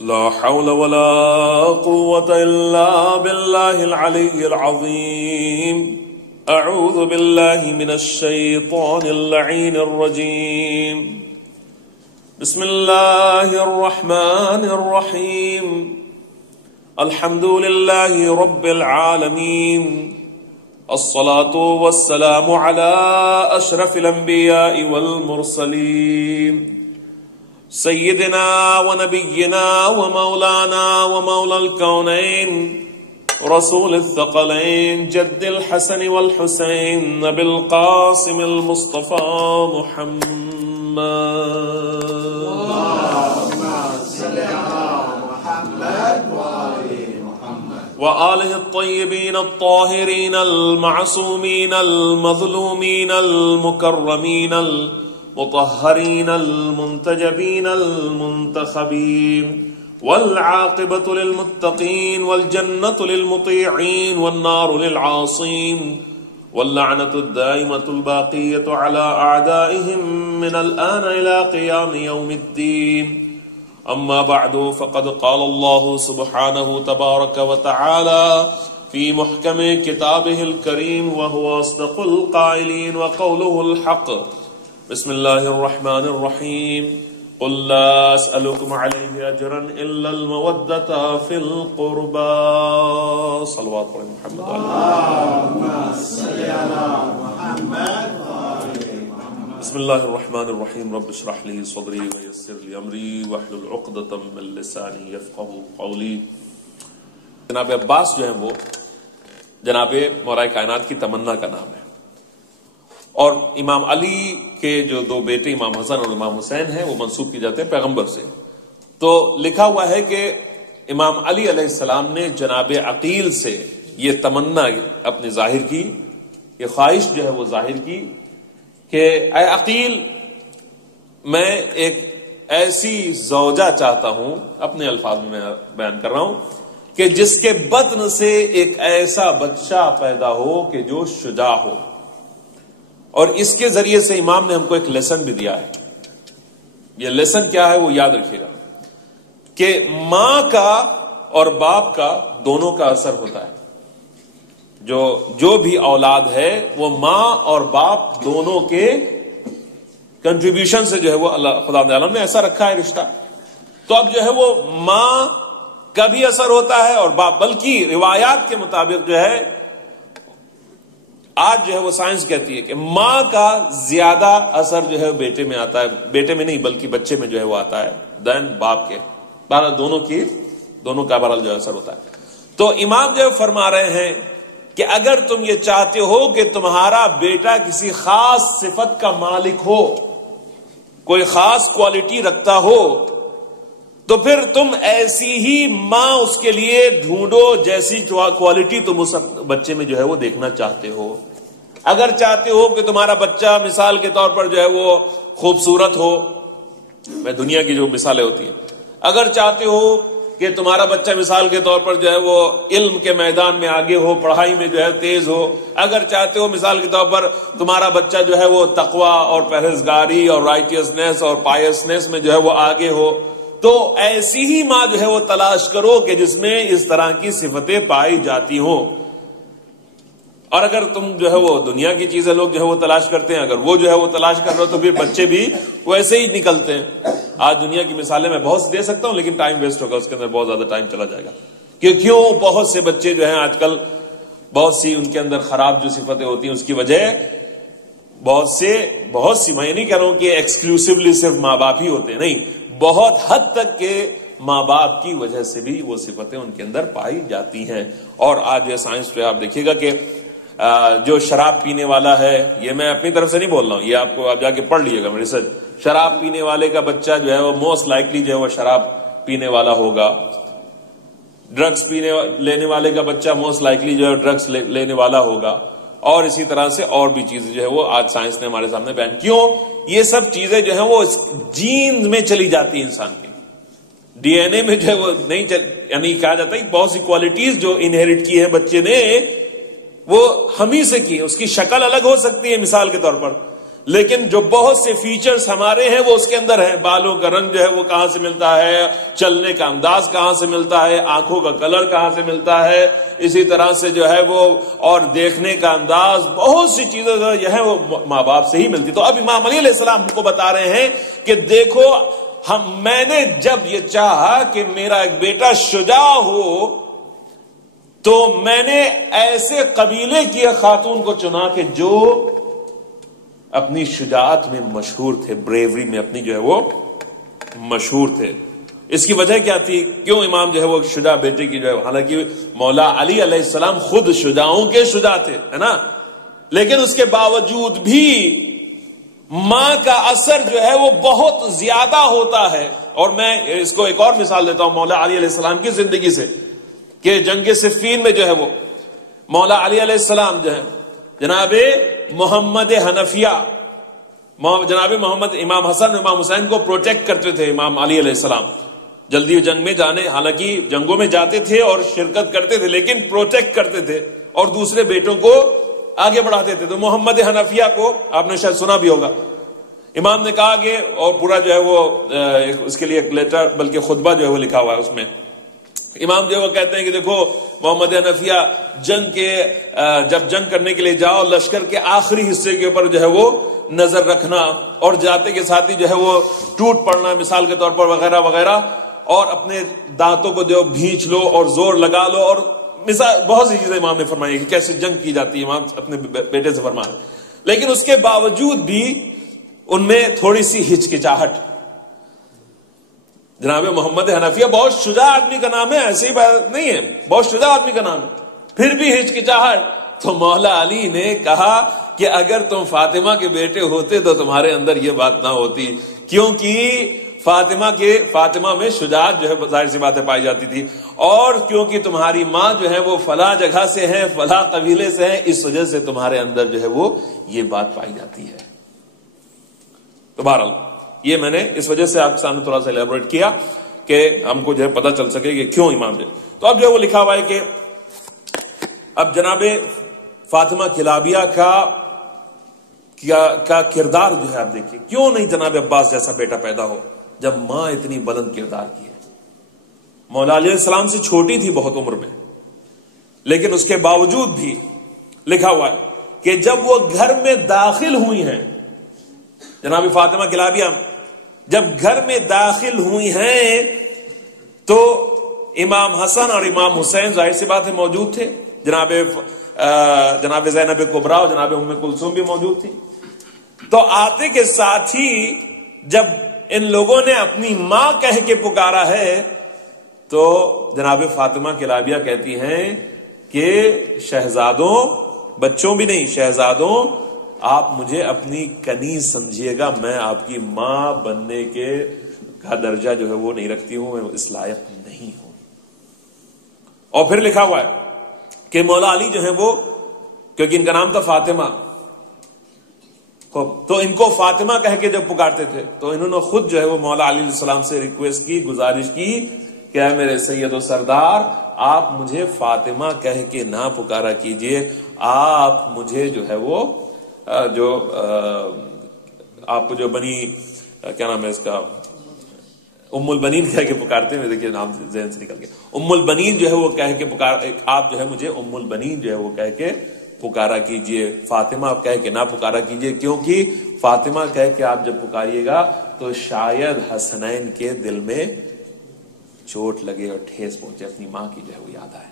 لا حول ولا قوة إلا بالله العلي العظيم. أعوذ بالله من الشيطان اللعين الرجيم. بسم الله الرحمن الرحيم. الحمد لله رب العالمين. الصلاة والسلام على أشرف الأنبياء والمرسلين سيدنا ونبينا ومولانا ومولى الكونين رسول الثقلين جد الحسن والحسين نبي القاسم المصطفى محمد. اللهم صل على محمد وآله الطيبين الطاهرين المعصومين المظلومين المكرمين المطهرين المنتجبين المنتخبين والعاقبة للمتقين والجنة للمطيعين والنار للعاصين واللعنة الدائمة الباقية على أعدائهم من الآن إلى قيام يوم الدين. أما بعد فقد قال الله سبحانه تبارك وتعالى في محكم كتابه الكريم وهو أصدق القائلين وقوله الحق. بسم الله الرحمن الرحيم. قل لا أسألكم عليه أجرا إلا المودة في القربى. صلوات على محمد. اللهم صل على محمد. بسم الله الرحمن الرحيم. رب اشرح لي صدري ويسر لي أمري واحلل عقدة من لساني يفقهوا قولي. جناب عباس جو ہیں وہ جناب مولا کائنات کی تمنا کا نام ہے، اور امام علی کے جو دو بیٹے امام حسن اور امام حسین ہیں وہ منسوب کی جاتے ہیں پیغمبر سے. تو لکھا ہوا ہے کہ امام علی علیہ السلام نے جناب عقیل سے یہ تمنا اپنی ظاہر کی، یہ خواہش جو ہے وہ ظاہر کی کہ اے عقیل، میں ایک ایسی زوجہ چاہتا ہوں، اپنے الفاظ میں بیان کر رہا ہوں، کہ جس کے بطن سے ایک ایسا بچہ پیدا ہو کہ جو شجاع ہو. اور اس کے ذریعے سے امام نے ہم کو ایک لیسن بھی دیا ہے. یہ لیسن کیا ہے وہ یاد رکھیے گا کہ ماں کا اور باپ کا دونوں کا اثر ہوتا ہے. جو بھی اولاد ہے وہ ماں اور باپ دونوں کے کنٹریبیوشن سے جو ہے وہ اللہ خدا عالم نے ایسا رکھا ہے رشتہ. تو اب جو ہے وہ ماں کا بھی اثر ہوتا ہے اور باپ، بلکہ روایات کے مطابق جو ہے آج جو ہے وہ سائنس کہتی ہے کہ ماں کا زیادہ اثر جو ہے بیٹے میں آتا ہے، بیٹے میں نہیں بلکہ بچے میں جو ہے وہ آتا ہے دین باپ کے. بہرحال دونوں کا بہرحال جو اثر ہوتا ہے. تو امام جو فرما رہے ہیں کہ اگر تم یہ چاہتے ہو کہ تمہارا بیٹا کسی خاص صفت کا مالک ہو، کوئی خاص کوالٹی رکھتا ہو، تو پھر تم ایسی ہی ماں اس کے لیے ڈھونڈو جیسی کوالٹی تم اس بچے میں جو ہے وہ دیکھنا چاہتے ہو. اگر چاہتے ہو کہ تمہارا بچہ مثال کے طور پر جو ہے وہ خوبصورت ہو، میں دنیا کی جو مثالیں ہوتی ہیں، اگر چاہتے ہو کہ تمہارا بچہ مثال کے طور پر جو ہے وہ علم کے میدان میں آگے ہو، پڑھائی میں جو ہے تیز ہو، اگر چاہتے ہو مثال کے طور پر تمہارا بچہ جو ہے وہ تقوی اور پرہیزگاری اور رائٹیسنس اور پائسنس میں جو ہے وہ آگے ہو، تو ایسی ہی ماں جو ہے وہ تلاش کرو کہ جس میں اس طرح کی صفتیں پائی جاتی ہوں. اور اگر تم جو ہے وہ دنیا کی چیزیں لوگ جو ہے وہ تلاش کرتے ہیں، اگر وہ جو ہے وہ تلاش کر رہے ہو تو پھر بچے بھی ویسے ہی نکلتے ہیں. آج دنیا کی مثالیں میں بہت سی دے سکتا ہوں لیکن ٹائم ویسٹ ہوگا، اس کے اندر بہت زیادہ ٹائم چلا جائے گا. کیوں بہت سے بچے جو ہیں آج کل بہت سی ان کے اندر خراب جو صفتیں ہوتی ہیں اس کی وجہ بہت سی میں نہیں کہہ رہا ہوں کہ ایکسکلوسیولی صرف ماں باپ ہی ہوتے ہیں، نہیں، بہت حد تک کے ماں باپ کی وجہ سے بھی وہ صفتیں ان کے اندر پائی جاتی ہیں. اور آج یہ سائنس پہ آپ دیکھیے گا کہ جو شراب پینے والا ہے، یہ میں اپنی طرف سے نہیں بول رہا ہوں، یہ آپ کو آپ جا کے پڑھ لیجیے گا ریسرچ. شراب پینے والے کا بچہ جو ہے وہ موسٹ لائکلی جو ہے وہ شراب پینے والا ہوگا. ڈرگس لینے والے کا بچہ موسٹ لائکلی جو ہے ڈرگس لینے والا ہوگا. اور اسی طرح سے اور بھی چیزیں جو ہے وہ آج سائنس نے ہمارے سامنے بیان. کیوں؟ یہ سب چیزیں جو ہیں وہ جین میں چلی جاتی ہیں، انسان کے ڈی این اے میں جو ہے وہ نہیں یعنی کہا جاتا ہے بہت سی کوالٹیز جو انہیریٹ کی ہے بچے نے وہ ہم ہی سے کی. اس کی شکل الگ ہو سکتی ہے مثال کے طور پر، لیکن جو بہت سے فیچرز ہمارے ہیں وہ اس کے اندر ہیں. بالوں کا رنگ جو ہے وہ کہاں سے ملتا ہے, چلنے کا انداز کہاں سے ملتا ہے, آنکھوں کا کلر کہاں سے ملتا ہے, اسی طرح سے جو ہے وہ اور دیکھنے کا انداز, بہت سی چیزیں جو ہے وہ ماں باپ سے ہی ملتی. تو اب امام علی علیہ السلام کو بتا رہے ہیں کہ دیکھو میں نے جب یہ چاہا کہ میرا ایک بیٹا شجاع ہو تو میں نے ایسے قبیلے کی خاتون کو چنا کہ جو اپنی شجاعت میں مشہور تھے, بریوری میں اپنی جو ہے وہ مشہور تھے. اس کی وجہ کیا تھی, کیوں امام جو ہے وہ شجاع بیٹے کی جو ہے, حالانکہ مولا علی علیہ السلام خود شجاعوں کے شجاع تھے, ہے نا, لیکن اس کے باوجود بھی ماں کا اثر جو ہے وہ بہت زیادہ ہوتا ہے. اور میں اس کو ایک اور مثال دیتا ہوں مولا علی علیہ السلام کی زندگی سے, کہ جنگ صفین میں جو ہے وہ مولا علی علیہ السلام جو ہے جناب محمد حنفیہ, جناب محمد امام حسن امام حسین کو پروٹیکٹ کرتے تھے. امام علی علیہ السلام جلدی جنگ میں جانے, حالانکہ جنگوں میں جاتے تھے اور شرکت کرتے تھے, لیکن پروٹیکٹ کرتے تھے اور دوسرے بیٹوں کو آگے بڑھاتے تھے. تو محمد حنفیہ کو آپ نے شاید سنا بھی ہوگا, امام نے کہا کہ, اور پورا جو ہے وہ اس کے لیے ایک لیٹر بلکہ خطبہ جو ہے وہ لکھا ہوا ہے, اس میں امام جو ہے وہ کہتے ہیں کہ دیکھو محمد حنفیہ, جنگ کے جب جنگ کرنے کے لیے جاؤ لشکر کے آخری حصے کے اوپر جو ہے وہ نظر رکھنا, اور جاتے کے ساتھ ہی جو ہے وہ ٹوٹ پڑنا مثال کے طور پر وغیرہ وغیرہ, اور اپنے دانتوں کو جو بھینچ لو اور زور لگا لو, اور مثال بہت سی چیزیں امام نے فرمائی کہ کیسے جنگ کی جاتی ہے. امام اپنے بیٹے سے فرما رہے, لیکن اس کے باوجود بھی ان میں تھوڑی سی ہچکچاہٹ. جناب محمد حنفیہ بہت شجاع آدمی کا نام ہے, ایسی بات نہیں ہے, بہت شجاع آدمی کا نام ہے, پھر بھی ہچکچاہٹ. تو مولا علی نے کہا کہ اگر تم فاطمہ کے بیٹے ہوتے تو تمہارے اندر یہ بات نہ ہوتی, کیونکہ فاطمہ میں شجاعت جو ہے ظاہر سی باتیں پائی جاتی تھی, اور کیونکہ تمہاری ماں جو ہے وہ فلاں جگہ سے ہیں, فلاں قبیلے سے ہیں, اس وجہ سے تمہارے اندر جو ہے وہ یہ بات پائی جاتی ہے. تو بہرحال یہ میں نے اس وجہ سے آپ کے سامنے تھوڑا سا ایلیبوریٹ کیا کہ ہم کو جو ہے پتہ چل سکے کہ کیوں امام جو. تو اب جو ہے وہ لکھا ہوا ہے کہ اب جناب فاطمہ کلابیہ کا کردار جو ہے آپ دیکھیے, کیوں نہیں جناب عباس جیسا بیٹا پیدا ہو جب ماں اتنی بلند کردار کی ہے. مولا علیہ السلام سے چھوٹی تھی بہت عمر میں, لیکن اس کے باوجود بھی لکھا ہوا ہے کہ جب وہ گھر میں داخل ہوئی ہیں, جناب فاطمہ کلابیہ جب گھر میں داخل ہوئی ہیں تو امام حسن اور امام حسین ظاہر سی بات ہے موجود تھے, جناب زینب کبریٰ اور جناب ام کلثوم بھی موجود تھی. تو آتے کے ساتھ ہی جب ان لوگوں نے اپنی ماں کہہ کے پکارا ہے تو جناب فاطمہ کلابیہ کہتی ہیں کہ شہزادوں, بچوں بھی نہیں, شہزادوں آپ مجھے اپنی کنیز سمجھیے گا, میں آپ کی ماں بننے کا درجہ جو ہے وہ نہیں رکھتی ہوں, میں اس لائق نہیں ہوں. اور پھر لکھا ہوا ہے کہ مولا علی جو ہے وہ, کیونکہ ان کا نام تھا فاطمہ, تو ان کو فاطمہ کہہ کے جب پکارتے تھے تو انہوں نے خود جو ہے وہ مولا علی علیہ السلام سے ریکویسٹ کی, گزارش کی کہ اے میرے سید و سردار, آپ مجھے فاطمہ کہہ کے نہ پکارا کیجئے, آپ مجھے جو ہے وہ جو آپ کو جو بنی کیا نام ہے اس کا, ام البنین کہہ کے پکارتے ہیں, دیکھیے نام ذہن سے نکل گیا, ام البنین جو ہے وہ کہہ کے آپ جو ہے مجھے ام البنین جو ہے وہ کہہ کے پکارا کیجئے, فاطمہ آپ کہہ کے نہ پکارا کیجئے, کیونکہ فاطمہ کہہ کے آپ جب پکاریے گا تو شاید حسنین کے دل میں چوٹ لگے اور ٹھیس پہنچے, اپنی ماں کی جو ہے وہ یاد آئے.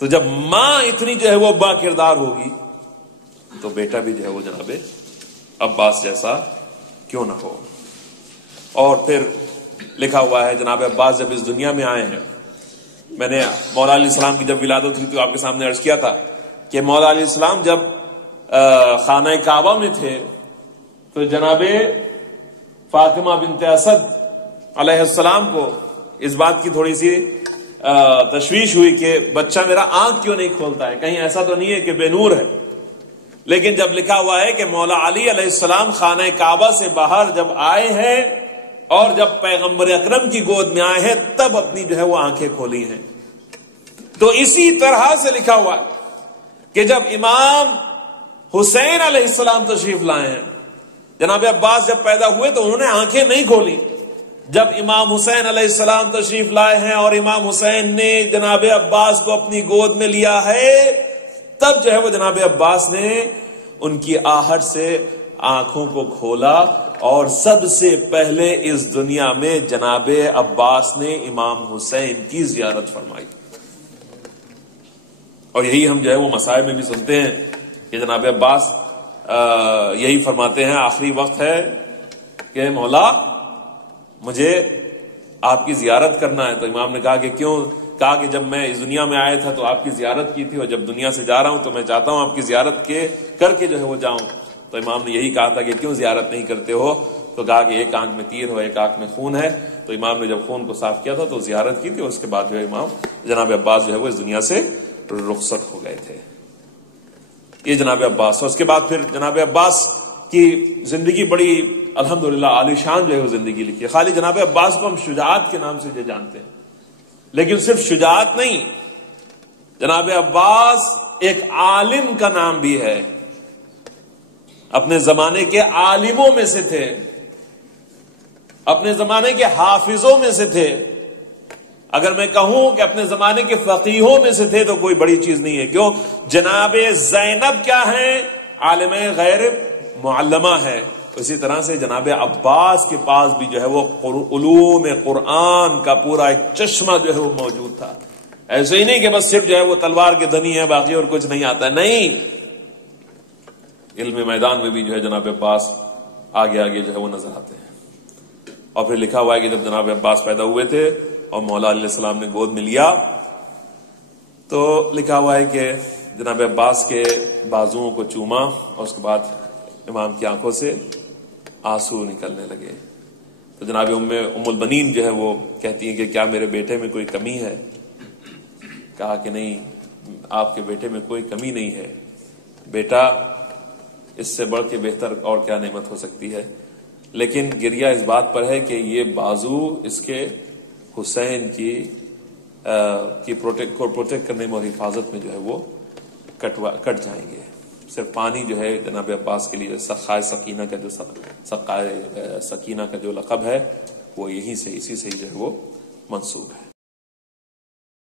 تو جب ماں اتنی جو ہے وہ با کردار ہوگی تو بیٹا بھی جو ہے وہ جناب عباس جیسا کیوں نہ ہو. اور پھر لکھا ہوا ہے جناب عباس جب اس دنیا میں آئے ہیں, میں نے مولا علیہ السلام کی جب ولادت ہوئی تو آپ کے سامنے عرض کیا تھا کہ مولا علیہ السلام جب خانہ کعبہ میں تھے تو جناب فاطمہ بنت اسد علیہ السلام کو اس بات کی تھوڑی سی تشویش ہوئی کہ بچہ میرا آنکھ کیوں نہیں کھولتا ہے, کہیں ایسا تو نہیں ہے کہ بے نور ہے. لیکن جب لکھا ہوا ہے کہ مولا علی علیہ السلام خانہ کعبہ سے باہر جب آئے ہیں اور جب پیغمبر اکرم کی گود میں آئے ہیں تب اپنی جو ہے وہ آنکھیں کھولی ہیں. تو اسی طرح سے لکھا ہوا ہے کہ جب امام حسین علیہ السلام تشریف لائے ہیں. جناب عباس جب پیدا ہوئے تو انہوں نے آنکھیں نہیں کھولی. جب امام حسین علیہ السلام تشریف لائے ہیں اور امام حسین نے جناب عباس کو اپنی گود میں لیا ہے، تب جو ہے وہ جناب عباس نے ان کی آہٹ سے آنکھوں کو کھولا، اور سب سے پہلے اس دنیا میں جناب عباس نے امام حسین کی زیارت فرمائی. اور یہی ہم جو ہے وہ مسائل میں بھی سنتے ہیں کہ جناب عباس یہی فرماتے ہیں آخری وقت ہے کہ مولا مجھے آپ کی زیارت کرنا ہے. تو امام نے کہا کہ کیوں؟ کہا کہ جب میں اس دنیا میں آیا تھا تو آپ کی زیارت کی تھی، اور جب دنیا سے جا رہا ہوں تو میں چاہتا ہوں آپ کی زیارت کر کے جو ہے وہ جاؤں. تو امام نے یہی کہا تھا کہ کیوں زیارت نہیں کرتے ہو؟ تو کہا کہ ایک آنکھ میں تیر ہو، ایک آنکھ میں خون ہے. تو امام نے جب خون کو صاف کیا تھا تو زیارت کی تھی، اور اس کے بعد جو ہے امام جناب عباس جو ہے وہ اس دنیا سے رخصت ہو گئے تھے. یہ جناب عباس. اور اس کے بعد پھر جناب عباس کی زندگی بڑی الحمدللہ عالی شان جو ہے وہ زندگی لکھی ہے. خالی جناب عباس کو ہم شجاعت کے نام سے جو جانتے ہیں، لیکن صرف شجاعت نہیں، جناب عباس ایک عالم کا نام بھی ہے. اپنے زمانے کے عالموں میں سے تھے، اپنے زمانے کے حافظوں میں سے تھے. اگر میں کہوں کہ اپنے زمانے کے فقیہوں میں سے تھے تو کوئی بڑی چیز نہیں ہے. کیوں؟ جناب زینب کیا ہیں؟ عالم غیر معلمہ ہے. اسی طرح سے جناب عباس کے پاس بھی جو ہے وہ علوم قرآن کا پورا ایک چشمہ جو ہے وہ موجود تھا. ایسے ہی نہیں کہ بس صرف جو ہے وہ تلوار کے دھنی ہے، باقی اور کچھ نہیں آتا ہے. نہیں، علم میدان میں بھی جو ہے جناب عباس آگے آگے جو ہے وہ نظر آتے ہیں. اور پھر لکھا ہوا ہے کہ جب جناب عباس پیدا ہوئے تھے اور مولا علیہ السلام نے گود میں لیا تو لکھا ہوا ہے کہ جناب عباس کے بازوؤں کو چوما، اور اس کے بعد امام کی آنکھوں سے آنسو نکلنے لگے. تو جناب ام البنین جو ہے وہ کہتی ہیں کہ کیا میرے بیٹے میں کوئی کمی ہے؟ کہا کہ نہیں، آپ کے بیٹے میں کوئی کمی نہیں ہے. بیٹا اس سے بڑھ کے بہتر اور کیا نعمت ہو سکتی ہے؟ لیکن گریہ اس بات پر ہے کہ یہ بازو اس کے حسین کی پروٹیکٹ کرنے میں اور حفاظت میں جو ہے وہ کٹ جائیں گے. صرف پانی جو ہے جناب عباس کے لیے سقائے سکینہ کا جو لقب ہے وہ اسی سے ہی جو ہے وہ منسوب ہے.